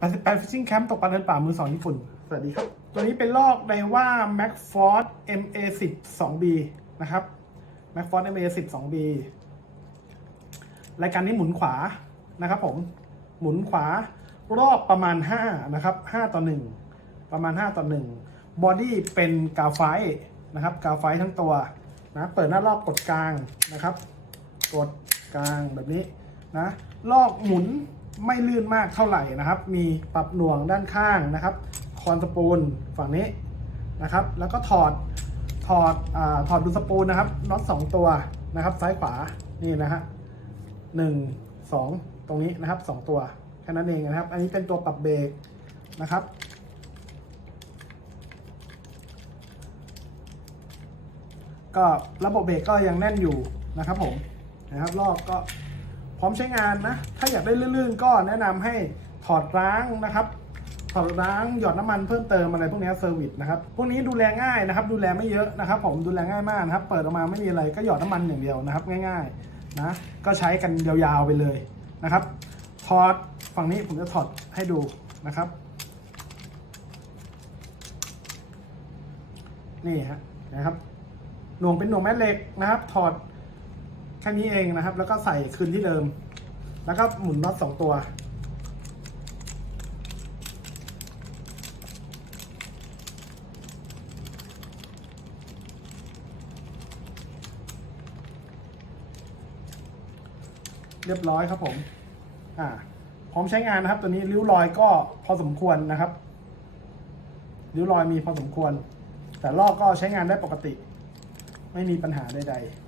88 Fishing Camp ตกปลาเดินป่ามือสองญี่ปุ่น สวัสดีครับ ตัวนี้เป็นลอกไดว่า Macford MA10 2B นะครับ Macford MA10 2B รายการนี้หมุนขวานะครับผม หมุนขวารอบประมาณ 5 นะครับ 5 ต่อ 1 ประมาณ 5 ต่อ 1 บอดี้เป็นกาวไฟท์นะครับ กาวไฟท์ทั้งตัวนะเปิดหน้ารอบกดกลางนะครับ กดกลางแบบนี้นะลอกหมุนไม่ลื่นมากเท่าไหร่นะครับ มีปรับหน่วงด้านข้างนะครับ คอนสปูลฝั่งนี้นะครับ แล้วก็ถอดถอดอาถอดดูสปูลนะครับน็อตสองตัวนะครับ ซ้ายขวานี่นะฮะหนึ่งสองตรงนี้นะครับสองตัวแค่นั้นเองนะครับ อันนี้เป็นตัวปรับเบรกนะครับก็ระบบเบรกก็ยังแน่นอยู่นะครับผมนะครับลอกก็ พร้อมใช้งานนะ ถ้าอยากได้ลื่นๆ ก็แนะนำให้ถอดร้างนะครับ ถอดร้างหยอดน้ำมันเพิ่มเติมอะไรพวกนี้เซอร์วิสนะครับ พวกนี้ดูแลง่ายนะครับ ดูแลไม่เยอะนะครับ ผมดูแลง่ายมากนะครับ เปิดออกมาไม่มีอะไรก็หยอดน้ำมันอย่างเดียวนะครับ ง่ายๆนะ ก็ใช้กันยาวๆไปเลยนะครับ ถอดฝั่งนี้ผมจะถอดให้ดูนะครับ นี่ฮะนะครับหน่วงเป็นหน่วงแม่เหล็กนะครับ ถอด แค่นี้เองนะครับ แล้วก็ใส่คืนที่เดิม แล้วก็หมุนน็อตสองตัว เรียบร้อยครับผม อ่า พร้อมใช้งานนะครับ ตัวนี้ริ้วรอยก็พอสมควรนะครับ ริ้วรอยมีพอสมควร แต่ลอกก็ใช้งานได้ปกติ ไม่มีปัญหาใดๆ